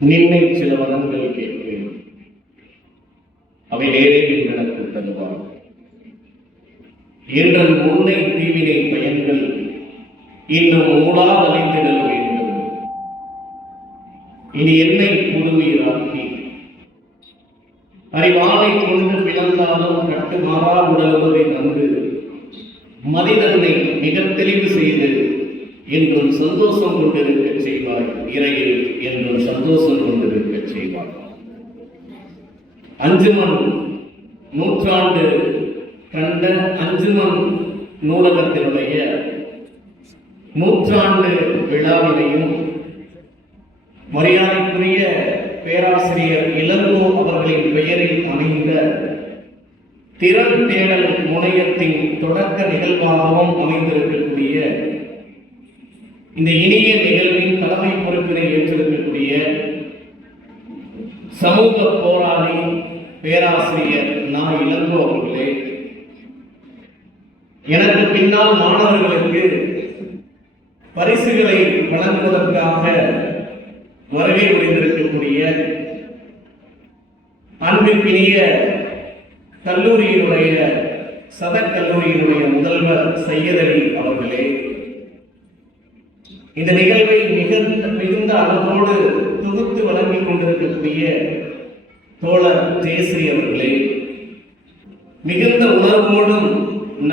நின்னை சில வதங்கள் கேட்பேன், அவை நேரே எனக்கு தருவார். என்றன் முன்னை தீவினை பயன்கள் இன்னும் மூடாதலைந்திடல் வேண்டும். இனி என்னை புதுவீராக்கி அறிவானை கொண்டு பிளந்தாலும் கட்டு மாறா உடல்வதை நன்று மனிதனை மிக தெளிவு செய்து என்றும் சந்தோஷம் கொண்டிருக்க செய்வாய். இறையில் என்றும் சந்தோஷம் கொண்டிருக்க செய்வாய். அஞ்சுமன் நூற்றாண்டு கண்ட அஞ்சுமன் நூலகத்தினுடைய நூற்றாண்டு விழாவினையும் மரியாதைக்குரிய பேராசிரியர் இளங்கோ அவர்களின் பெயரில் அமைந்த திறன் தேடல் முனையத்தின் தொடக்க நிகழ்வாகவும் அமைந்திருக்கக்கூடிய இந்த இனிய நிகழ்வின் தலைமை பொறுப்பினை ஏற்றிருக்கக்கூடிய சமூக போராளி பேராசிரியர் நான் இளங்கோ அவர்களே, எனக்கு பின்னால் மாணவர்களுக்கு பரிசுகளை வழங்குவதற்காக வருகை புரிந்திருக்கக்கூடிய அன்பிற்கினிய கல்லூரியினுடைய கல்லூரியினுடைய முதல்வர் சையத் அலி அவர்களே, இந்த நிகழ்வை மிகுந்த அளவோடு தொகுத்து வழங்கிக் கொண்டிருக்கக்கூடிய தோழர் ஜெயஸ்ரீ அவர்களே, மிகுந்த உணர்வோடும்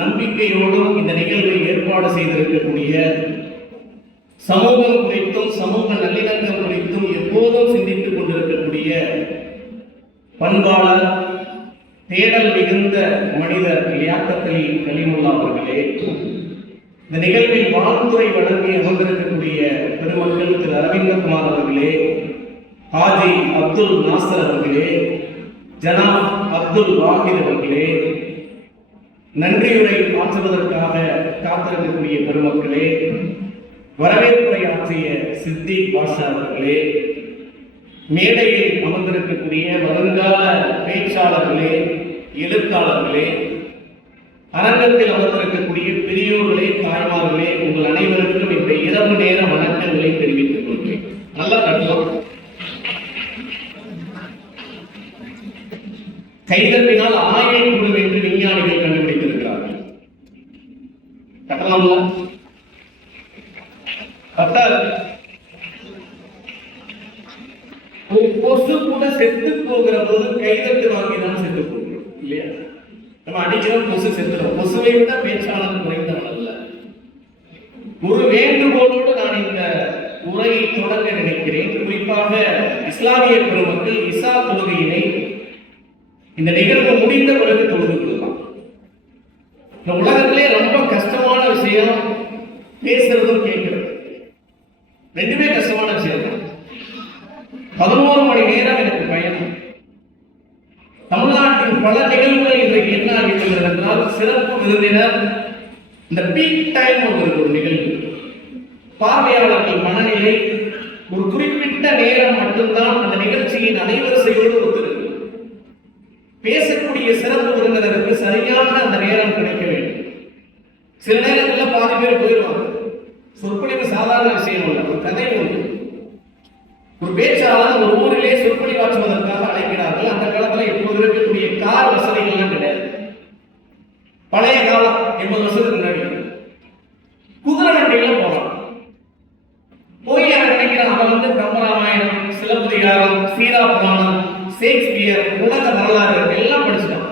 நம்பிக்கையோடும் இந்த நிகழ்வை ஏற்பாடு செய்திருக்கக்கூடிய சமூகம் குறித்தும் சமூக நல்லிணக்கம் குறித்தும் எப்போதும் சிந்தித்துக் கொண்டிருக்கக்கூடிய பண்பாளர் தேடல் மிகுந்த மனிதர் லியாக்கத் கலிமுல்லா அவர்களே, இந்த நிகழ்வில் வாழ்த்துறை வழங்கி அமர்ந்திருக்கக்கூடிய பெருமக்கள் திரு அரவிந்தகுமார் அவர்களே, ஹாஜி அப்துல் நாசர் அவர்களே, ஜனாப் அப்துல் வாஹித் அவர்களே, நன்றியுரை ஆற்றுவதற்காக காத்திருக்கக்கூடிய பெருமக்களே, வரவேற்புரையாற்றிய சித்தி பாஷா அவர்களே, மேடையில் அமர்ந்திருக்கக்கூடிய வருங்கால பேச்சாளர்களே, எழுத்தாளர்களே, அரங்கத்தில் அமர்ந்திருக்கக்கூடிய பெரியோர்களே, தாய்மார்களே, உங்கள் அனைவருக்கும் இந்த இரவு நேர வணக்கங்களை தெரிவித்துக் கொள்கிறேன். நல்லா கட்டலாம். கைதட்டினால் ஆயை கூடும் என்று விஞ்ஞானிகள் கண்டுபிடித்திருக்கிறார்கள். கட்டலாம்ல? கொசு கூட செத்து போகிற போது கைதட்டு வாங்கிதான் செத்து போகிறோம் இல்லையா? நம்ம அடிக்கிறோம், கொசு செத்துறோம். கொசுவை விட பேச்சாளர் குறைந்தவன் அல்ல. ஒரு வேண்டுகோளோடு நான் இந்த உரையை தொடங்க நினைக்கிறேன். குறிப்பாக இஸ்லாமிய பெருமக்கள் இசா தொழுகையினை இந்த நிகழ்வு முடிந்த பிறகு தொழுது கொள்ளலாம். இந்த உலகத்திலே ரொம்ப கஷ்டமான விஷயம் பேசுறதும் கேட்கிறது. ரெண்டுமே கஷ்டமான விஷயம் தான். 11 மணி நேரம் எனக்கு பயணம். தமிழ்நாட்டின் பல நிகழ்வுகள் இன்றைக்கு என்ன ஆகிவிட்டது என்றால், சிறப்பு விருந்தினர் இந்த பீக் டைம் ஒரு நிகழ்வு. பார்வையாளர்கள் மனநிலை ஒரு குறிப்பிட்ட நேரம் மட்டும்தான் அந்த நிகழ்ச்சியின் அனைவரிசையோடு ஒத்துருக்கு. பேசக்கூடிய சிறப்பு விருந்தினருக்கு சரியான அந்த நேரம் கிடைக்க வேண்டும். சில நேரத்தில் பாதி பேர் போயிடுவாங்க. சொற்பொழிவு சாதாரண விஷயம் இல்லை, ஒரு கதை உண்டு. ஒரு பேச்சாளர் ஒரு ஊரிலே சொற்பொழிவாற்றுவதற்காக அழைக்கிறார்கள். அந்த காலத்தில் இப்போது இருக்கக்கூடிய கார் வசதிகள்லாம் கிடையாது. பழைய காலம் 80 வருஷத்துக்கு முன்னாடி குதிரை வண்டியில போகலாம். போய் நினைக்கிறான் அவன் கம்பராமாயணம், சிலப்பதிகாரம், சீரா புராணம், ஷேக்ஸ்பியர், உலக வரலாறு எல்லாம் படிச்சுட்டான்.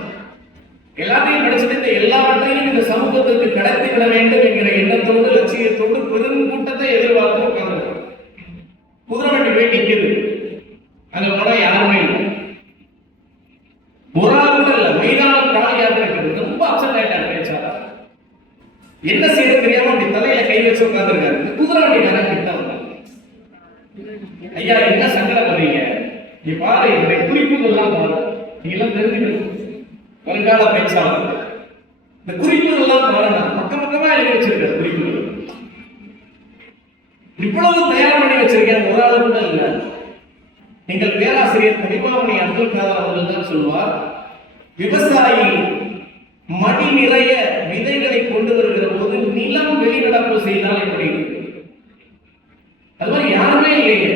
எல்லாத்தையும் படிச்சுட்டு இந்த எல்லாவற்றையும் இந்த சமூகத்திற்கு கடத்தி விட வேண்டும் என்கிற எண்ணத்தோடு லட்சியத்தோடு பெரும் கூட்டத்தை எதிர்பார்த்து உட்கார்ந்து குதிரை வண்டி போய் நிற்குது. அங்க போனா யாருமே இல்லை, ஒரு ஆள் கூட இல்லை. மைதானம் காலியாக இருக்குது. ரொம்ப அப்செட் ஆயிட்டார் பேச்சாளர். என்ன செய்ய தெரியாம அப்படி தலையில கை வச்சு உட்கார்ந்துருக்காரு. குதிரை வண்டி நேரம் கிட்ட வந்தாங்க. ஐயா என்ன சங்கடப்படுறீங்க? நீ பாரு, இந்த குறிப்புகள்லாம் பாரு, நீங்களாம் தெரிஞ்சுக்கணும். வருங்கால பேச்சாளர் இந்த குறிப்புகள்லாம் பாருங்க, பக்கம் பக்கமா எழுதி வச்சிருக்க குறிப்புகள். இவ்வளவு தயார் பண்ணி வச்சிருக்கேன், ஒரு ஆளு கூட இல்ல. எங்கள் பேராசிரியர் கனிமாமணி அப்துல் காதர் அவர்கள் தான் சொல்வார், விவசாயி மடி நிறைய விதைகளை கொண்டு வருகிற போது நிலம் வெளிநடப்பு செய்தால் எப்படி? அது மாதிரி யாருமே இல்லையே.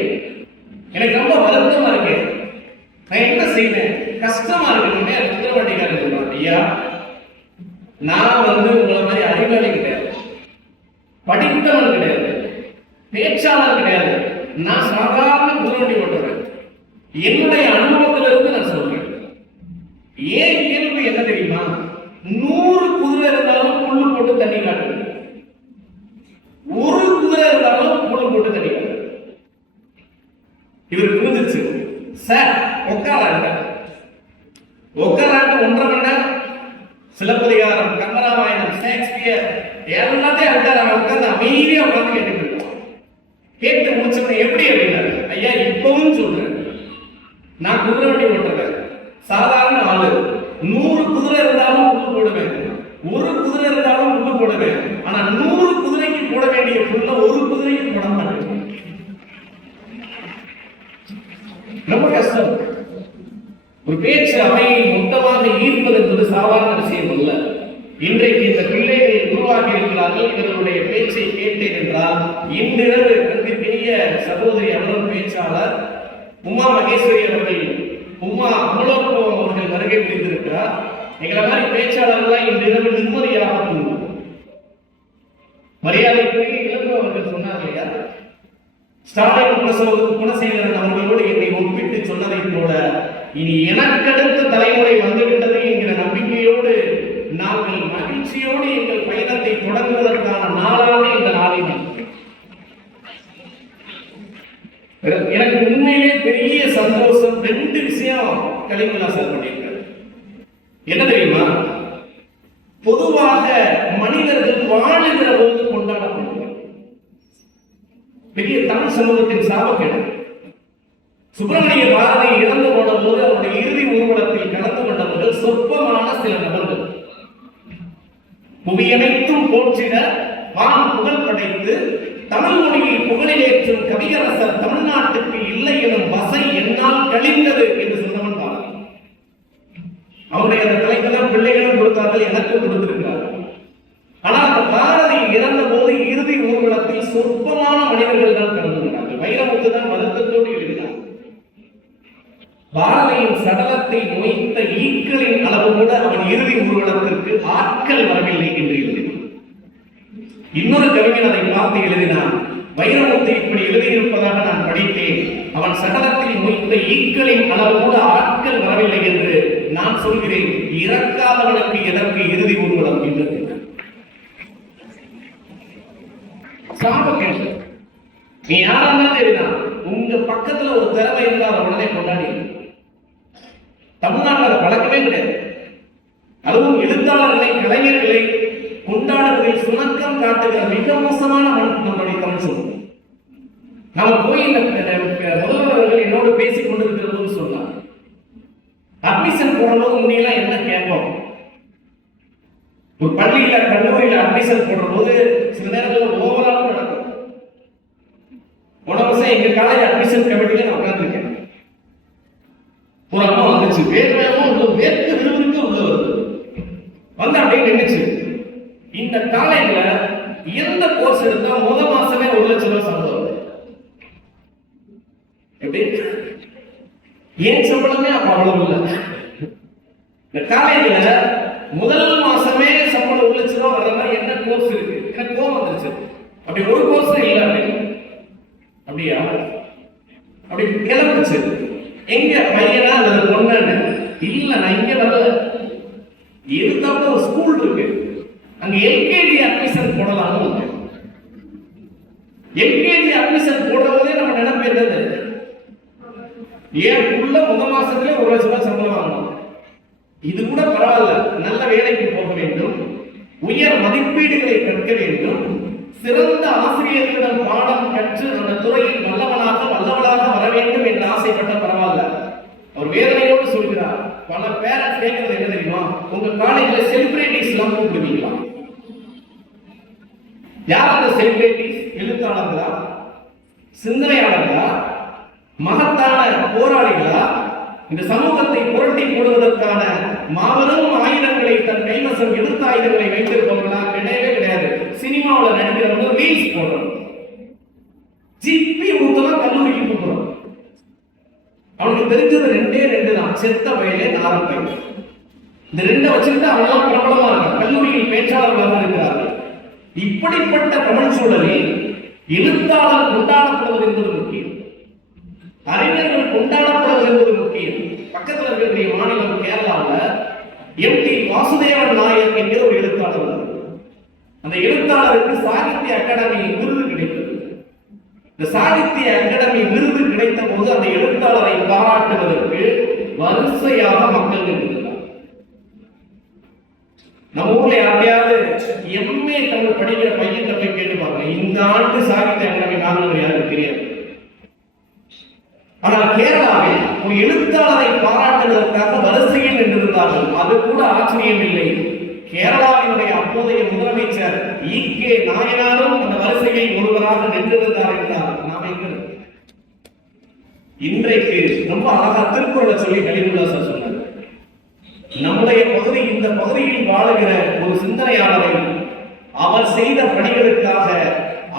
எனக்கு ரொம்ப வருத்தமா இருக்கு, நான் என்ன செய்வேன், கஷ்டமா இருக்குன்னு குதிரவண்டிக்காரன் சொல்றான், ஐயா நான் உங்களை மாதிரி அறிவாளி கிடையாது, படித்தவன் கிடையாது, பேச்சாளர் கிடையாது, நான் சாதாரண குதிரவண்டி ஓட்டுறேன், என்னுடைய அனுபவத்திலிருந்து நான் சொல்றேன். ஏன் இயல்பு என்ன தெரியுமா, 100 குதிரை இருந்தாலும் புல்லு போட்டு தண்ணி காட்டுது, 1 குதிரை இருந்தாலும் புல்லு போட்டு தண்ணி காட்டுது. இவர் புரிஞ்சிச்சு, சார் உட்காராங்க 1.5 மணி நேரம் சிலப்பதிகாரம், கம்பராமாயணம், ஷேக்ஸ்பியர் எல்லாத்தையும் அடுத்த நம்ம உட்கார்ந்து அமைதியா உட்கார்ந்து கேட்டுட்டு இருக்கோம். கேட்டு முடிச்சவங்க எப்படி அப்படின்னா, ஐயா இப்பவும் சொல்றேன், நான் குதிரை வண்டி ஓட்டுறேன், சாதாரண ஆளு, 100 குதிரை இருந்தாலும் புல்லு போடுவேன், 1 குதிரை இருந்தாலும் புல்லு போடுவேன், ஆனா 100 குதிரைக்கு போட வேண்டிய புல்ல 1 குதிரைக்கு போட மாட்டேன். ரொம்ப கஷ்டம். ஒரு பேச்சு அவையை மொத்தமாக ஈர்ப்பது என்பது சாதாரண விஷயம் அல்ல. இன்றைக்கு இந்த பிள்ளைகள் உருவாகி இருக்கிறார்கள். இவர்களுடைய பேச்சை கேட்டேன் என்றால் இன்றிரவு அன்பிற்கினிய சகோதரி அவர்கள் பேச்சாளர் உமா மகேஸ்வரி அவர்கள், உமா அமலோற்பவம் அவர்கள் வருகை புரிந்திருக்கிறார். எங்களை மாதிரி பேச்சாளர்கள் இன்றிரவு நிம்மதியாக தூங்கும். மரியாதைக்குரிய இளங்கோ அவர்கள் சொன்னார் இல்லையா, ஸ்டாலின் குணசேகரன் அவர்களோடு என்னை ஒப்பிட்டு சொன்னதை போல இனி எனக்கடுத்த தலைமுறை வந்துவிட்டது என்கிற நம்பிக்கையோடு நாங்கள் மகிழ்ச்சியோடு எங்கள் பயணத்தை தொடங்குவதற்கான நாளாக இந்த நாளில் எனக்கு உண்மையிலே பெரிய சந்தோஷம். 2 விஷயம் கலிமுல்லா சார் பண்ணியிருக்காரு. என்ன தெரியுமா, பொதுவாக மனிதர்கள் வாழுகிற போது கொண்டாடப்படுவார். பெரிய தமிழ் சமூகத்தின் சாபக்கேடு. சுப்பிரமணிய பாரதி இறந்து போன போது அவருடைய இறுதி ஊர்வலத்தில் கலந்து கொண்டவர்கள் சொற்பமான சில நபர்கள். புவியனைத்தும் போற்றிட வான் புகழ் படைத்து தமிழ் மொழியில் புகழிலேற்றும் கவியரசர் தமிழ்நாட்டுக்கு இல்லை எனும் வசை என்னால் கழிந்தது என்று சொன்னவன் பாரதி. அவருடைய அந்த தலைக்கெல்லாம் பிள்ளைகளும் கொடுத்தார்கள், எனக்கும் கொடுத்திருக்கிறார்கள். ஆனால் அந்த பாரதி இறந்த போது இறுதி ஊர்வலத்தில் சொற்பமான மனிதர்கள் தான் கலந்து கொண்டார்கள். வைரமுத்து தான் வருத்தத்தோடு எழுதினார், பாரதியின் சடலத்தை நோய்த்த ஈக்களின் அளவு கூட அவன் இறுதி ஊர்வலத்திற்கு ஆட்கள் வரவில்லை என்று எழுதினார். இன்னொரு கவிஞன் அதை பார்த்து எழுதினார், வைரமுத்து இப்படி எழுதியிருப்பதாக நான் படித்தேன், அவன் சடலத்தில் நோய்த்த ஈக்களின் அளவு கூட ஆட்கள் வரவில்லை என்று நான் சொல்கிறேன், இறக்காதவனுக்கு எதற்கு இறுதி ஊர்வலம் என்று. நீ யாரா தெரியுதா, உங்க பக்கத்துல ஒரு திறமை இருந்தால் உடனே கொண்டாடி. தமிழ்நாட்டில் பழக்கமே கிடையாது. அதுவும் எழுத்தாளர்களை, கலைஞர்களை கொண்டாடுவதில் சுணக்கம் காட்டுகிற மிக மோசமான நம்முடைய தமிழ் சொல்லும். நம்ம போய் இந்த முதல்வர்கள் என்னோடு பேசிக் கொண்டிருக்கிற போது சொன்னார், அட்மிஷன் போடும்போது முன்னெல்லாம் என்ன கேட்போம், ஒரு பள்ளியில கல்லூரியில அட்மிஷன் போடுற போது சில நேரத்தில் ஓவராலும் நடக்கும். போன வருஷம் எங்க காலேஜ் அட்மிஷன் கமிட்டியில நான் உட்கார்ந்துருக்கேன். ஒரு அம்மா வந்துச்சு, வேர்க்க விறுவிறுக்க உள்ள வருது, வந்து அப்படியே நின்றுச்சு, இந்த காலேஜ்ல எந்த கோர்ஸ் எடுத்தா முதல் மாசமே 1 லட்சம் ரூபாய் சம்பளம், எப்படி ஏன் சம்பளமே அப்ப அவ்வளவு இல்லை. இந்த காலேஜ்ல முதல் மாசமே சம்பளம் 1 லட்சம் ரூபாய் வர மாதிரி என்ன கோர்ஸ் இருக்கு, எனக்கு கோபம் வந்துருச்சு. அப்படி ஒரு கோர்ஸ் இல்லை அப்படின்னு, அப்படியா அப்படி கிளம்பிச்சு. எங்க பையனா அல்லது பொண்ணு, இல்ல நான் இங்க வரல, எதுக்காக ஒரு ஸ்கூல் இருக்கு, அங்க எல்கேஜி அட்மிஷன் போடலாம்னு. எல்கேஜி அட்மிஷன் போடுறதே நம்ம நினைப்பேன், ஏன் உள்ள முதல் மாசத்துல 1 லட்சம் ரூபாய் சம்பளம் வாங்கணும், இது கூட பரவாயில்ல, நல்ல வேலைக்கு போக வேண்டும், உயர் மதிப்பீடுகளை கற்க வேண்டும், சிறந்த ஆசிரியர்களிடம் பாடம் கற்று அந்த துறையில் வல்லவனாக வர வேண்டும் என்று ஆசைப்பட்ட பரவாயில்ல. அவர் வேதனையோடு சொல்கிறார், பல பேரண்ட்ஸ் கேட்கிறது என்ன தெரியுமா, உங்க காலேஜ்ல செலிபிரிட்டிஸ் எல்லாம் கூப்பிடுவீங்களா? யார் அந்த செலிபிரிட்டிஸ்? எழுத்தாளர்களா, சிந்தனையாளர்களா, மகத்தான போராளிகளா, இந்த சமூகத்தை புரட்டி போடுவதற்கான மாபெரும் ஆயுதங்களை தன் கைவசம் எடுத்த ஆயுதங்களை வைத்திருப்பவர்களா? கிடையவே கிடையாது. சினிமாவில் நடிக்கிறவங்க ரீல்ஸ் போடுறோம், ஜிபி ஊத்தலாம், கல்லூரிக்கு கூப்பிடுறோம். அவனுக்கு தெரிஞ்சது ரெண்டே ரெண்டு தான், செத்த வயலே நாரப்பை. இந்த ரெண்டை வச்சுக்கிட்டு அவங்களாம் பிரபலமா இருக்காங்க, கல்லூரியில் பேச்சாளர்களாக இருக்கிறார்கள். இப்படிப்பட்ட தமிழ் சூழலில் எழுத்தாளர் கொண்டாடப்படுவது என்பது முக்கியம், அறிஞர்கள் கொண்டாடப்படுவது என்பது முக்கியம். பக்கத்தில் இருக்கக்கூடிய மாநிலம் கேரளாவில் எம்.டி. வாசுதேவன் நாயர் என்கிற ஒரு எழுத்தாளர். அந்த எழுத்தாளருக்கு சாகித்ய அகாடமி விருது கிடைத்தது. இந்த சாகித்ய அகாடமி விருது கிடைத்த போது அந்த எழுத்தாளரை பாராட்டுவதற்கு வரிசையாக மக்கள் நின்றார். நம்ம ஊர்ல யாரையாவது எம்ஏ தமிழ் படிக்கிற பையன் போய் கேட்டு பாருங்க, இந்த ஆண்டு சாகித்ய அகாடமி நாங்கள் யாருக்கு தெரியாது. ஆனால் கேரளாவில் ஒரு எழுத்தாளரை பாராட்டுவதற்காக வரிசையில் நின்றிருந்தார்கள். அது கூட ஆச்சரியம் இல்லை. கேரளாவினுடைய அப்போதைய முதலமைச்சர் ஈ.கே. நாயனாரும் அந்த வரிசையில் ஒருவராக நின்றிருந்தார் என்றார். நாம் இன்றைக்கு ரொம்ப அழகா திருக்குறளை சொல்லி கலிமுல்லா சார் சொன்னார். நம்முடைய பகுதி, இந்த பகுதியில் வாழுகிற ஒரு சிந்தனையாளரை அவர் செய்த பணிகளுக்காக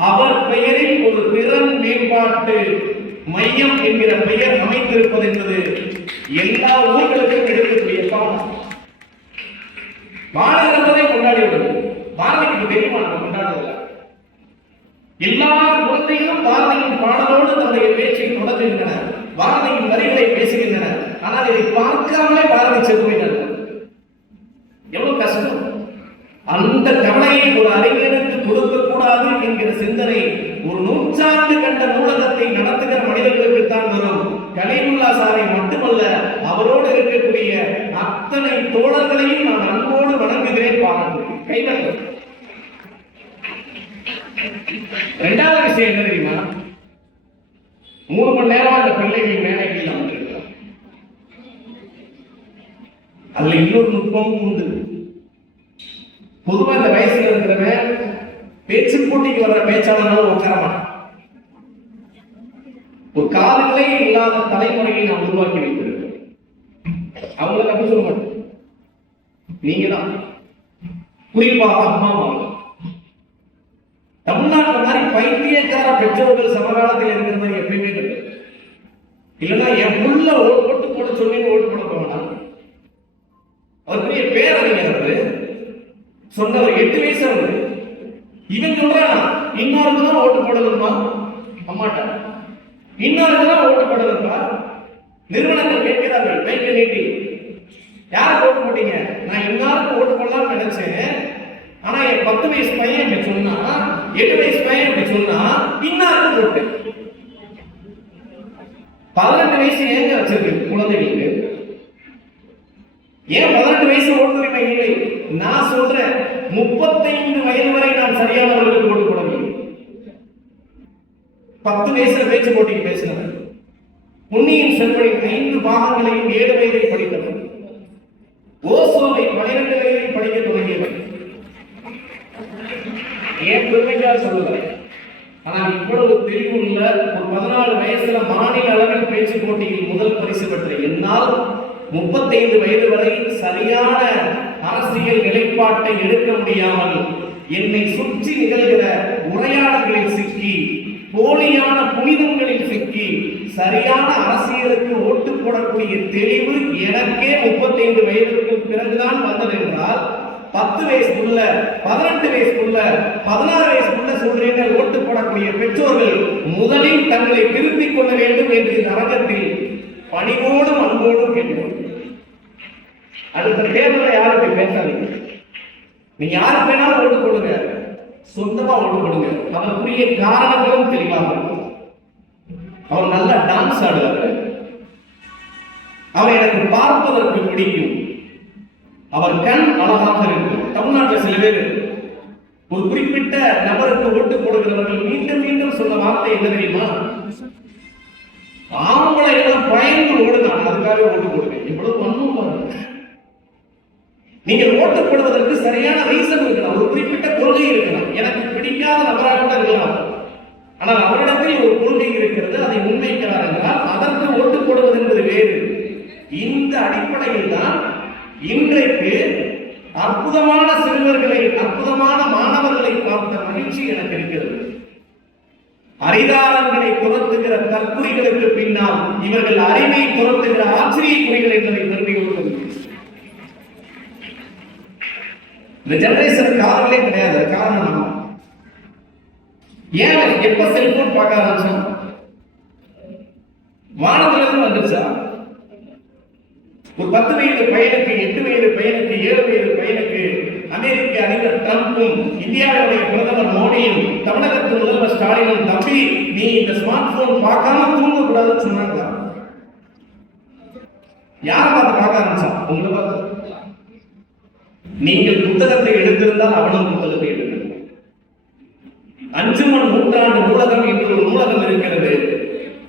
அவர் பெயரில் ஒரு திறன் மேம்பாட்டு மையம் என்கிற பெயர் அமைத்திருப்பது என்பது எல்லா ஊர்களுக்கும் எடுக்கக்கூடிய பாடம். பாரதியை கொண்டாடி விடுது. பாரதிக்கு தெரியுமா நம்ம கொண்டாடுவதில்லை. எல்லா குழந்தைகளும் பாரதியின் பாடலோடு தன்னுடைய பேச்சை தொடர்கின்றன, பாரதியின் வரிகளை பேசுகின்றன. ஆனால் இதை பார்க்காமலே பாரதி செல்லுகிறார். எவ்வளவு கஷ்டம்! அந்த கவலையை ஒரு அறிஞருக்கு கொடுக்க கூடாது என்கிற சிந்தனை ஒரு நூற்றாண்டு கண்ட நூலகத்தை நடத்துகிற மனிதர்களுக்கு தான் வரும். கலிமுல்லா சாரை மட்டுமல்ல, அவரோடு இருக்கக்கூடிய அத்தனை தோழர்களையும் நான் அன்போடு வணங்குகிறேன், பாராட்டுகிறேன், கைதட்டல். இரண்டாவது விஷயம் என்ன தெரியுமா? 3 மணி நேரம் அந்த பிள்ளைகள் மேடைகளில் அமர்ந்திருக்கிறார். அதுல இன்னொரு நுட்பமும் உண்டு. பொதுவா இந்த வயசுல இருக்கிறவன் பேச்சு போட்டிக்கு வர்ற பேச்சாளர்களும் உட்காரமாட்டான். ஒரு காலங்களே இல்லாத தலைமுறையை நாம் உருவாக்கி வைத்திருக்கிறோம். அவங்களை தப்பு சொல்ல மாட்டோம், நீங்க தான். குறிப்பாக அம்மா அம்மா தமிழ்நாட்டில் மாதிரி பைத்தியக்கார பெற்றோர்கள் சமகாலத்தில் இருக்கிறது எப்பயுமே கிடையாது. இல்லைன்னா என் புள்ள ஓட்டு போட சொல்லி ஓட்டு போட போனான். அவர் பெரிய பேரறிஞர் சொன்னவர் 8 வயசு அவரு. இவன் சொல்றான் இன்னொருக்கு தான் ஓட்டு போடணுமா அம்மாட்ட, இன்னொருக்கு தான் ஓட்டு போடணுமா. நிறுவனங்கள் கேட்கிறார்கள் மைக்க நீட்டி, யாருக்கு ஓட்டு போட்டீங்க? நான் இன்னாருக்கு ஓட்டு போடலாம்னு நினைச்சேன், ஆனா என் 10 வயசு பையன் இப்படி சொன்னா, 8 வயசு பையன் இப்படி சொன்னா, இன்னாருக்கு போட்டேன். 18 வயசு ஏங்க வச்சிருக்கு குழந்தைகளுக்கு? ஏன் 18 வயசு ஓட்டுரிமை இல்லை? நான் சொல்றேன் 35 வயது வரை நான் சரியானவர்களுக்கு ஓட்டு போடவில்லை. 10 வயசுல பேச்சு போட்டிக்கு பேசினவர், பொன்னியின் செல்வனின் 5 பாகங்களையும் 7 வயதில் படித்தவர், ஓசோவை 12 வயதில் படிக்க தொடங்கியவர். ஏன் பெருமைக்காக சொல்லுவார். ஆனால் இவ்வளவு தெரிவுள்ள ஒரு 14 வயசுல மாநில அளவில் பேச்சு போட்டியில் முதல் பரிசு பெற்ற என்னால் 35 வயது வரை சரியான அரசியல் நிலைப்பாட்டை எடுக்க முடியாமல் என்னை சுற்றி நிகழ்கிற உரையாடல்களில் சிக்கி, போலியான புனிதங்களில் சிக்கி, சரியான அரசியலுக்கு ஓட்டு போடக்கூடிய தெளிவு எனக்கே 35 வயதுக்கு பிறகுதான் வந்தது என்றால், 10 வயசுக்குள்ள 18 வயசுக்குள்ள 16 வயசுக்குள்ள சொல்றீங்க ஓட்டு போடக்கூடிய பெற்றோர்கள் முதலில் தங்களை திருத்திக் கொள்ள வேண்டும் என்று இந்த அரங்கத்தில் பணிவோடும் அன்போடும் கேட்கிறோம். அடுத்த தேர்தலில் யாருக்கு பேசாதீங்க. நீ யாருக்கு வேணாலும் ஓட்டு போடுங்க, சொந்தமா ஓட்டு போடுங்க. அதற்குரிய காரணங்களும் தெளிவாக இருக்கும். அவர் நல்லா டான்ஸ் ஆடுவார், அவர் எனக்கு பார்ப்பதற்கு பிடிக்கும், அவர் கண் அழகாக இருக்கும். தமிழ்நாட்டில் சில பேர் ஒரு குறிப்பிட்ட நபருக்கு ஓட்டு போடுகிறவர்கள் மீண்டும் மீண்டும் சொன்ன வார்த்தை என்ன தெரியுமா? ஆம்பளை எல்லாம் பயந்து ஓடுனான், அதுக்காக ஓட்டு போடுங்க. எவ்வளவு வன்மம் பாருங்க. நீங்கள் ஓட்டு போடுவதற்கு சரியான ரீசன் இருக்கலாம், ஒரு குறிப்பிட்ட கொள்கை இருக்கலாம். எனக்கு பிடிக்காத நபராக கூட இருக்கலாம், ஆனால் அவரிடத்தில் ஒரு கொள்கை இருக்கிறது, அதை முன்வைக்கிறார் என்றால் அதற்கு ஓட்டு போடுவது என்பது வேறு. இந்த அடிப்படையில் தான் இன்றைக்கு அற்புதமான சிறுவர்களை, அற்புதமான மாணவர்களை பார்த்த மகிழ்ச்சி எனக்கு இருக்கிறது. அரிதாரங்களை துரத்துகிற தற்குறிகளுக்கு பின்னால் இவர்கள் அறிவை துரத்துகிற ஆச்சரிய குறிகள் என்பதை பெருமையோடு இந்த ஜெனரேஷன் காரணங்களே கிடையாது. காரணம் ஏன் எப்ப செல்போன் பார்க்க ஆரம்பிச்சோம்? வானத்துல இருந்து வந்துருச்சா? ஒரு 10 வயது பையனுக்கு, 8 வயது பையனுக்கு, 7 வயது பையனுக்கு அமெரிக்க அதிபர் டிரம்பும் இந்தியாவுடைய பிரதமர் மோடியும் தமிழகத்து முதல்வர் ஸ்டாலினும் தம்பி நீ இந்த ஸ்மார்ட் போன் பார்க்காம தூங்க கூடாதுன்னு சொன்னாங்க. யாரை பார்த்து பார்க்க ஆரம்பிச்சா? உங்களை பார்த்து. நீங்கள் புத்தகத்தை எடுத்திருந்தால் அவனும் புத்தகத்தை எடுக்க. அஞ்சுமன் நூற்றாண்டு நூலகம் என்று ஒரு நூலகம் இருக்கிறது.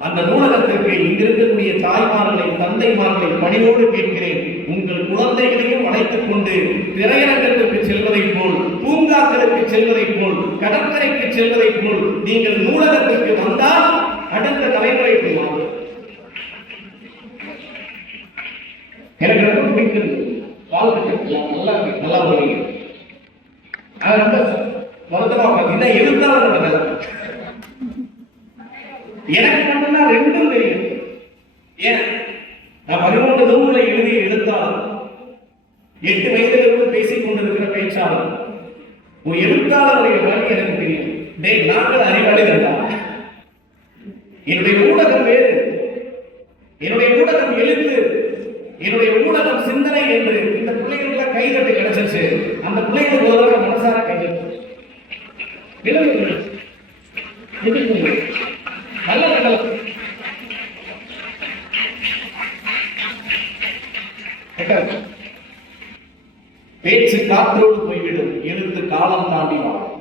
அந்த நூலகத்திற்கு இங்கிருக்கக்கூடிய தாய்மார்களை, தந்தைமார்களை பணியோடு கேட்கிறேன், உங்கள் குழந்தைகளையும் அழைத்துக் கொண்டு திரையரங்கத்திற்கு செல்வதை போல், பூங்காக்களுக்கு செல்வதை போல், கடற்கரைக்கு செல்வதை போல் நீங்கள் நூலகத்திற்கு வந்தால் அடுத்த தலைமுறைக்கு மாறும். எனக்கு ரொம்ப பிடிக்கிறது. வாழ்த்துக்கள். நல்லா நல்லா வருவீங்க. ரொம்ப வருத்தமா பார்த்தீங்கன்னா எழுத்தாளர் எனக்கு மட்டும்தான் ரெண்டும் தெரியும். ஏன் நான் 13 நூல்களை எழுதிய எழுத்தாளர், 8 வயதிலிருந்து பேசிக் கொண்டிருக்கிற பேச்சாளர். ஒரு எழுத்தாளருடைய வழி எனக்கு தெரியும். டேய் நாங்கள் அறிவாளிகள் தான். என்னுடைய ஊடகம் வேறு, என்னுடைய ஊடகம் எழுத்து, என்னுடைய ஊடகம் சிந்தனை என்று இந்த பிள்ளைகளுக்கு கைதட்டு கிடைச்சிருச்சு. அந்த பிள்ளைகள் ஒரு தடவை மனசார கைதட்டு நல்ல பேச்சு காற்றோடு போய்விடும், எழுத்து காலம் தாண்டி வாழும்.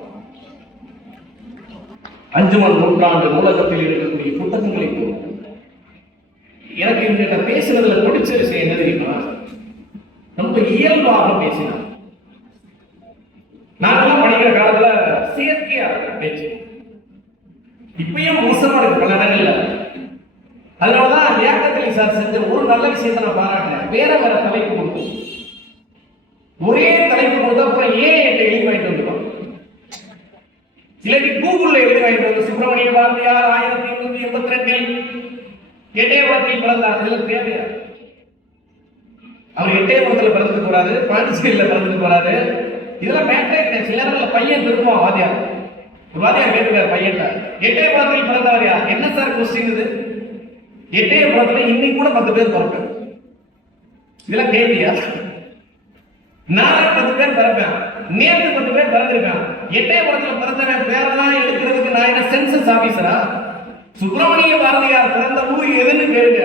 அஞ்சுமன் நூற்றாண்டு நூலகத்தில் இருக்கக்கூடிய புத்தகங்களை எனக்கு இங்க பேசுறதுல பிடிச்ச விஷயம் என்ன தெரியுமா? ரொம்ப இயல்பாக பேசினார். நாங்கெல்லாம் படிக்கிற காலத்துல செயற்கையா பேச்சு, இப்பயும் மோசமா இருக்கு பல இடங்கள்ல. அதனாலதான் ஏக்கத்தலி சார் செஞ்ச ஒரு நல்ல விஷயத்தை நான் பாராட்டினேன். வேற வேற தலைப்பு கொடுத்து ஒரே தலைப்பு கொடுத்தா அப்புறம் ஏன் எழுதி வாங்கிட்டு வந்துடும். இல்லாட்டி கூகுள்ல எழுதி வாங்கிட்டு வந்து சுப்பிரமணிய பாரதியார் 1882 எட்டயபுரத்தில் பிறந்தார். இதெல்லாம் தேவையா? அவர் எட்டயபுரத்துல பிறந்துட்டு போறாரு, பாண்டிச்சேரியில பிறந்துட்டு போறாரு. இதெல்லாம் மேட்டரே கிடையாது. சில நேரத்துல பையன் திரும்புவான். வாத்தியார் ஒரு வாத்தியார் கேட்டுக்காரு பையன், எட்டயபுரத்தில் பிறந்தவர் யார்? என்ன சார் கொஸ்டின் இது? எட்டயபுரத்துல இன்னைக்கு கூட 10 பேர் பிறப்பேன். இதெல்லாம் கேள்வியா? நாளை 10 பேர் பிறப்பேன், நேற்று 10 பேர் பிறந்திருக்கேன். எட்டயபுரத்துல பிறந்தவன் பேரெல்லாம் எடுக்கிறதுக்கு நான் என்ன சென்சஸ் ஆபீசரா? சுப்பிரமணிய பாரதியார் பிறந்த ஊர் எதுன்னு கேளுங்க,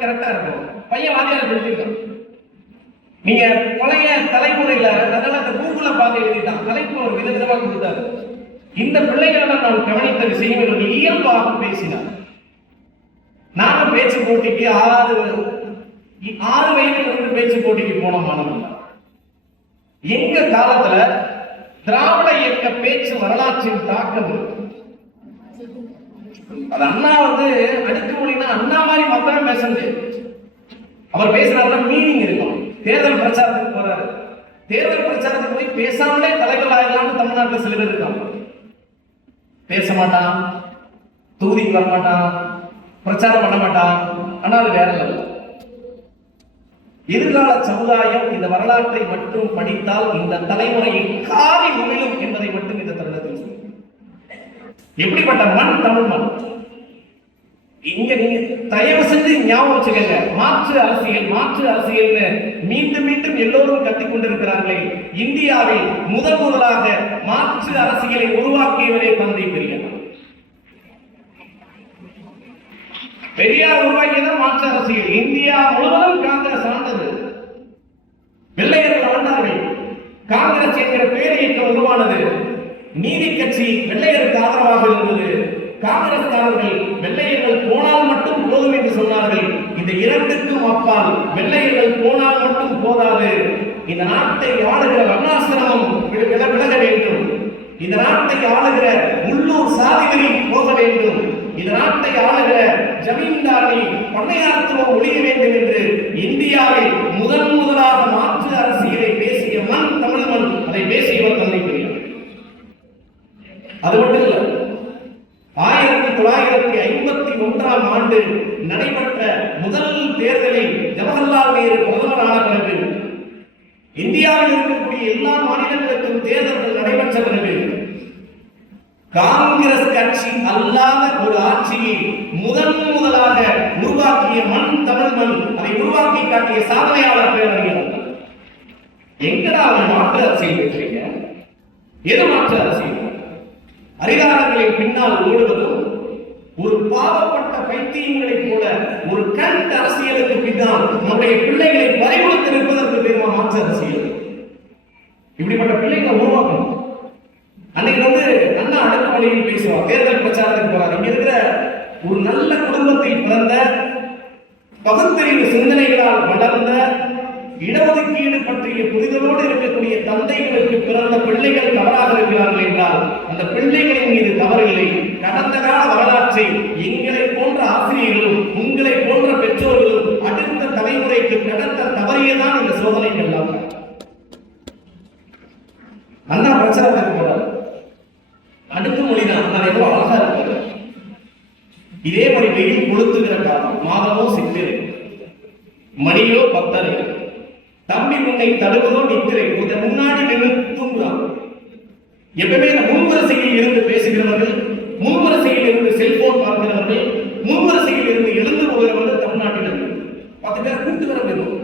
கரெக்டா இருக்கும். பையன் வாத்தியார் பிடிச்சிருக்கான். நீங்க பழைய தலைமுறையில அதனால அந்த கூகுள்ல பார்த்து எழுதிட்டான். தலைப்பு ஒரு விதவிதமா கொடுத்தாரு. இந்த பிள்ளைகளிடம் நான் கவனித்த விஷயம், இவர்கள் இயல்பாக பேசினார். நானும் பேச்சு போட்டிக்கு 6 வயதிலிருந்து பேச்சு போட்டிக்கு போன மாணவன். எங்க காலத்துல திராவிட இயக்க பேச்சு வரலாற்றின் தாக்கம் அது அண்ணா அடுக்கு மொழினா அண்ணா மாதிரி மாத்திரம் பேச முடியாது. அவர் பேசினார்னா மீனிங் இருக்கும். தேர்தல் பிரச்சாரத்துக்கு போறாரு, தேர்தல் பிரச்சாரத்துக்கு போய் பேசாமலே தலைவர் ஆகலாம்னு தமிழ்நாட்டில் சில பேர் இருக்காங்க. பேச மாட்டான், தொகுதிக்கு வர மாட்டான், பிரச்சாரம் பண்ண மாட்டான். ஆனா அது வேற இல்லை. எதிர்கால சமுதாயம் இந்த வரலாற்றை மட்டும் படித்தால் இந்த தலைமுறையை காரி உமிழும் என்பதை மட்டும் இந்த தருணத்தில் எப்படிப்பட்ட மண் தமிழ் மண். இங்க நீங்க தயவு செஞ்சு ஞாபகம் வச்சுக்கங்க, மாற்று அரசியல் மாற்று அரசியல்னு மீண்டும் மீண்டும் எல்லோரும் கத்திக் கொண்டிருக்கிறார்களே, இந்தியாவில் முதலாக மாற்று அரசியலை உருவாக்கியவரே தந்தை பெரியார். பெரியார் உருவாக்கியதான் மாற்று அரசியல். இந்தியா முழுவதும் காங்கிரஸ் ஆண்டது. வெள்ளையர்கள் ஆண்டார்கள். காங்கிரஸ் என்கிற பேரியக்கம் உருவானது. நீதி கட்சி வெள்ளையருக்கு ஆதரவாக இருந்தது. காங்கிரஸ்காரர்கள் வெள்ளையர்கள் போனால் மட்டும் போதும் என்று சொன்னார்கள். இந்த இரண்டுக்கும் அப்பால் வெள்ளையர்கள் போனால் மட்டும் போதாது, இந்த நாட்டை ஆளுகிற வர்ணாசிரமம் விலக வேண்டும், இந்த நாட்டை ஆளுகிற உள்ளூர் சாதிகளை போக வேண்டும், இந்த நாட்டை ஆளுகிற ஜமீன்தாரி பண்ணையாத்துவம் ஒழிய வேண்டும் என்று இந்தியாவில் முதலாக மாற்று அரசியலை பேசிய மண் தமிழ் மண். அதை பேசியவர் தந்தை பெரியார். அது மட்டும் இல்லை, ஆண்டு நடைபெற்ற முதல் தேர்தலில் ஜவஹர்லால் நேரு பிரதமரான பிறகு இந்தியாவில் இருக்கக்கூடிய எல்லா மாநிலங்களுக்கும் தேர்தல்கள் நடைபெற்ற பிறகு காங்கிரஸ் கட்சி அல்லாத ஒரு ஆட்சியை முதலாக உருவாக்கிய மண் தமிழ் மண், அதை உருவாக்கி காட்டிய சாதனையாளர் பேரறிஞர். எங்கடா அவர் மாற்று அரசியல் பேசுறீங்க? எது மாற்று அரசியல்? அதிகாரங்களின் பின்னால் ஓடுவதும் ஒரு பாவப்பட்ட பைத்தியங்களைப் போல ஒரு கருத்து அரசியலுக்கு பின்னால் நம்முடைய பிள்ளைகளை பறிகொடுத்து நிற்பதற்கு பேருமா மாற்று அரசியல்? இப்படிப்பட்ட பிள்ளைகளை உருவாக்கணும். அன்னைக்கு அண்ணா அடக்குமொழியில் பேசுவார், தேர்தல் பிரச்சாரத்துக்கு போறார். இங்க இருக்கிற ஒரு நல்ல குடும்பத்தில் பிறந்த பகுத்தறிவு சிந்தனைகளால் வளர்ந்த இடஒதுக்கீடு பற்றிய புரிதலோடு இருக்கக்கூடிய தந்தைகளுக்கு பிறந்த பிள்ளைகள் தவறாக இருக்கிறார்கள் என்றால் அந்த பிள்ளைகளின் மீது தவறில்லை. கடந்த கால வரலாற்றை எங்களை போன்ற ஆசிரியர்களும் உங்களை போன்ற பெற்றோர்களும் அடுத்த தலைமுறைக்கு கடத்த தவறியதான் இந்த சோதனைகள் எல்லாம். அண்ணா பிரச்சாரத்துக்கு போறார், அடுத்த மொழிதான் நான் எவ்வளவு அழகா இருக்கிறது. இதே மாதிரி வெயில் கொளுத்துகிற காலம், மாதமோ சித்திரை, மணியோ பத்தரை, தம்பி உன்னை தடுவதோ நித்திரை, கொஞ்சம் முன்னாடி நின்று தூங்குறான். எப்பவுமே முன்வரிசையில் இருந்து பேசுகிறவர்கள், முன்வரிசையில் இருந்து செல்போன் பார்க்கிறவர்கள், முன்வரிசையில் இருந்து எழுந்து போகிறவர்கள் தமிழ்நாட்டில் 10 பேர் கூட்டு வர வேண்டும்.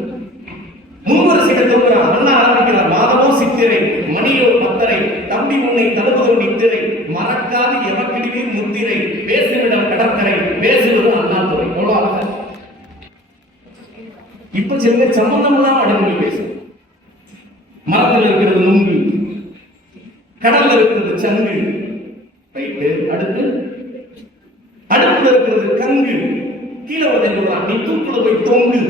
முன்வரிசையில் தூங்குறான். அண்ணா ஆரம்பிக்கிறார், மாதமோ சித்திரை, மணியோ பத்தரை, தம்பி உன்னை தடுவதோ நித்திரை, மறக்காது எவக்கிடிவே முத்திரை, பேசுவிடம் கடற்கரை, பேசுவது அண்ணாதுரை. இப்ப சில சம்பந்தம் எல்லாம் அடங்கி பேசு. மரத்தில் இருக்கிறது நுங்கு, கடல்ல இருக்கிறது சங்கு, ரைட்டு. அடுத்து அடுப்புல இருக்கிறது கங்கு, கீழே உதவி நீ தூக்குல போய் தொங்கு.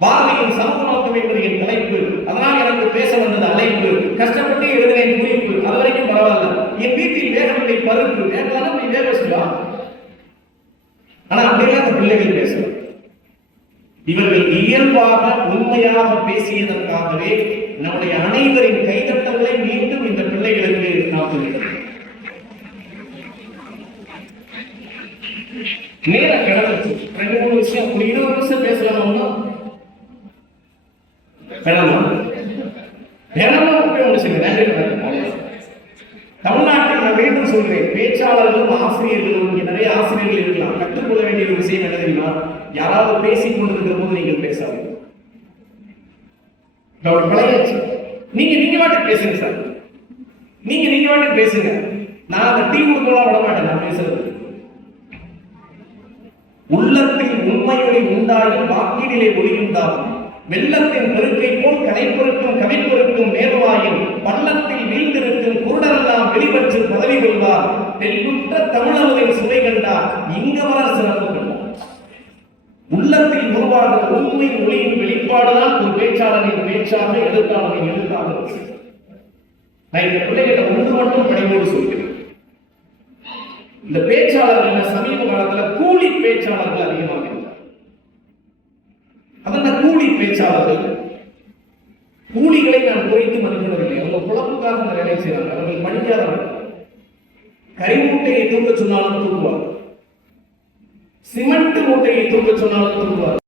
பாரதியின் சமூக நோக்கம் என்பது என் தலைப்பு, அதனால் எனக்கு பேச வந்தது அழைப்பு. கஷ்டப்பட்டு எழுதினேன் குறிப்பு, அது வரைக்கும் பரவாயில்ல. என் வீட்டில் வேகவில்லை பருப்பு, வேகலாம் நீ வேக வச்சுக்கலாம். ஆனா அப்படியே அந்த பிள்ளைகள் பேசலாம். இவர்கள் இயல்பாக உண்மையாக பேசியதற்காகவே நம்முடைய அனைவரின் கைதட்டங்களை மீண்டும் இந்த பிள்ளைகளுக்கு நாம் சொல்கிறோம். நேர கிடந்துச்சு 2-3 விஷயம், ஒரு 20 நிமிஷம் பேசலாமா? தமிழ்நாட்டில் நான் மீண்டும் சொல்றேன், பேச்சாளர்களும் ஆசிரியர்களும் இங்கே நிறைய ஆசிரியர்கள் இருக்கலாம். கற்றுக்கொள்ள வேண்டிய ஒரு விஷயம் என்ன தெரியுமா? யாராவது பேசிக் கொண்டிருக்கிற போது நீங்கள் பேசாது. நீங்க வாட்டுக்கு பேசுங்க சார், நீங்க வாட்டுக்கு பேசுங்க. நான் அந்த டீ கொடுக்கலாம் விட மாட்டேன். நான் பேசுறது உள்ளத்தில் உண்மையொளி உண்டாகி வாக்கீடிலே ஒளியுண்டாகும். வெள்ளத்தின் பெருக்கை போல் கதைப்பொருக்கும் கவிப்பொருக்கும் நேர்வாயும் பள்ளத்தில் வீழ்ந்திருக்கும் குருடரெல்லாம் வெளிப்பற்று பதவி கொள்வார். தெல்குற்ற தமிழர்களின் சுவை கண்டார் இங்கவர் சிறப்பு கண்டார். உள்ளத்தில் உருவாகிற உண்மை ஒளியின் வெளிப்பாடுதான் ஒரு பேச்சாளரின் பேச்சாக, எழுத்தாளரின் எழுத்தாக. நான் இந்த பிள்ளைகளை ஒன்று மட்டும் பணிவோடு சொல்கிறேன். இந்த பேச்சாளர்கள் சமீப காலத்தில் கூலி பேச்சாளர்கள் அதிகமாக இருந்தார். அதனால் கூலி பேச்சாளர்கள், கூலிகளை நான் குறைத்து மதிப்பிடவில்லை. அவங்க குழப்புக்காக அந்த வேலை செய்யறாங்க. அவர்கள் படிக்காதவர்கள். கரிமூட்டையை தூக்க சொன்னாலும் தூக்குவார், சிமெண்ட் மூட்டையை தூக்க சொன்னாலும் தூக்குவார்.